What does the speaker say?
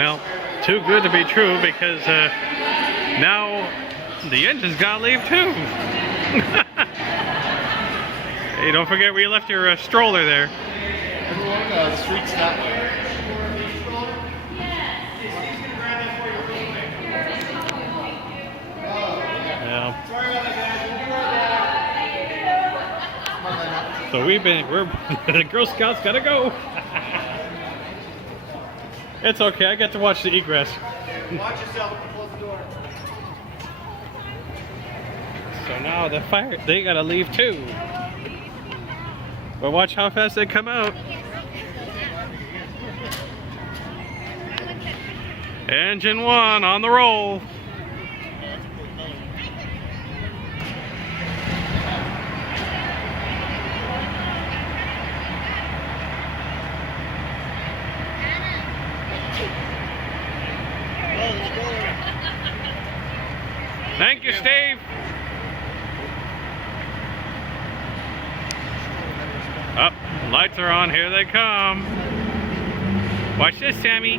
Well, too good to be true because now the engine's gotta leave too. Hey, don't forget where you left your stroller there. Everyone, the street's that way. Yeah. So we're the Girl Scouts gotta go. It's okay, I get to watch the egress. Watch yourself, close the door. So now the fire, they gotta leave too. But watch how fast they come out. Engine 1 on the roll. Thank you, Steve. Up, lights are on. Here they come. Watch this, Sammy.